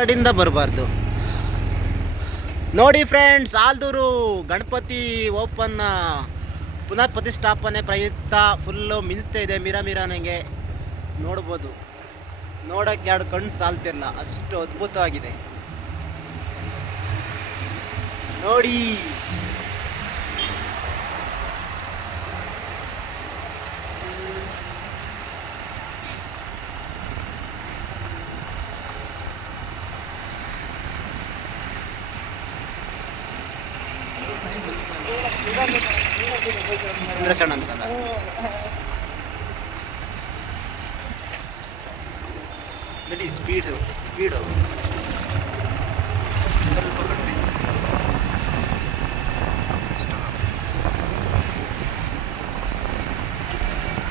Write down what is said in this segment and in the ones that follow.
ಕಡೆಯಿಂದ ಬರಬಾರ್ದು. ನೋಡಿ ಫ್ರೆಂಡ್ಸ್, ಆಲ್ದೂರು ಗಣಪತಿ ಓಪನ್ ಪುನಃ ಪ್ರತಿಷ್ಠಾಪನೆ ಪ್ರಯುಕ್ತ ಫುಲ್ಲು ಮಿಂಚ್ತಾ ಇದೆ. ಮೀರಾ ನನಗೆ ನೋಡ್ಬೋದು. ನೋಡೋಕ್ಕೆ ಎರಡು ಕಣ್ಣು ಸಾಲ್ತಿಲ್ಲ, ಅಷ್ಟು ಅದ್ಭುತವಾಗಿದೆ ನೋಡಿ. ಸುಂದರಸಣ್ಣ ಅಂತಲ್ಲ, ನೋಡಿ ಸ್ಪೀಡು ಸ್ವಲ್ಪ ಕಡಿಮೆ.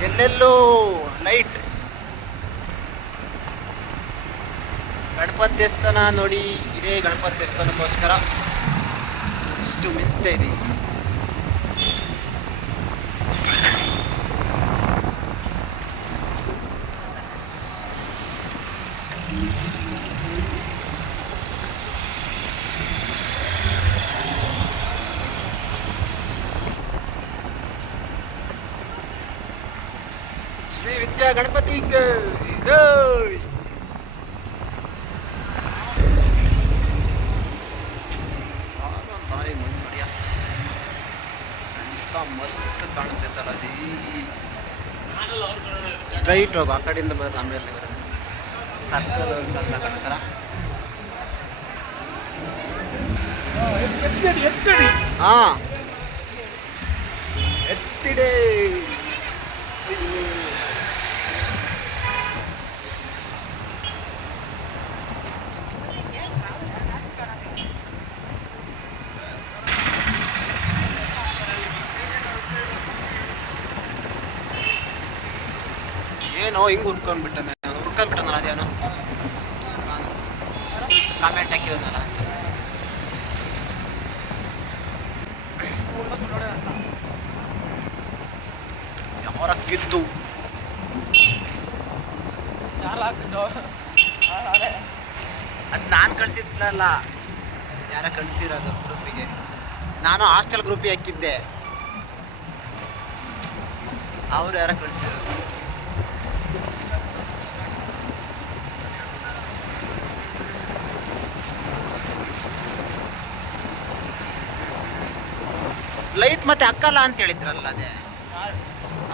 ಎಲ್ಲೆಲ್ಲೂ ಲೈಟ್. ಗಣಪತಿ ದೇವಸ್ಥಾನ ನೋಡಿ, ಇದೇ ಗಣಪತಿ ದೇವಸ್ಥಾನಕ್ಕೋಸ್ಕರ ಇಷ್ಟು ಮಿಂಚ್ತಾ ಇದೆ. ಶ್ರೀ ವಿದ್ಯಾ ಗಣಪತಿ ಮಸ್ತ್ ಕಾಣಿಸ್ತೈತಲ್ಲ ಜಿ. ಸ್ಟ್ರೈಟ್ ಹೋಗು, ಆ ಕಡೆಯಿಂದ ಬರೋದು. ಆಮೇಲೆ ಸರ್ಕಲ್ ಒಂದು ಚಂದ ಕಟ್ತಾರ. ಹಾ, ಎತ್ತಿಡೆ. ಏನೋ ಹಿಂಗೆ ಹುರ್ಕೊಂಡ್ಬಿಟ್ಟನ ಅದೇನೋ ಕಾಮೆಂಟ್ ಹಾಕಿರೋದಲ್ಲ. ಯಾರಕ್ಕಿದ್ದು ಅದು ನಾನು ಕಳಿಸಿದ್ನಲ್ಲ, ಯಾರ ಕಳಿಸಿರೋದು ಗ್ರೂಪಿಗೆ. ನಾನು ಹಾಸ್ಟೆಲ್ ಗ್ರೂಪಿಗೆ ಹಾಕಿದ್ದೆ, ಅವ್ರು ಯಾರ ಕಳಿಸಿರೋದು. ಲೈಟ್ ಮತ್ತೆ ಅಕ್ಕಲ್ಲ ಅಂತ ಹೇಳಿದ್ರಲ್ಲ, ಅದೇ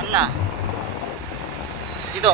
ಅಲ್ಲ ಇದು.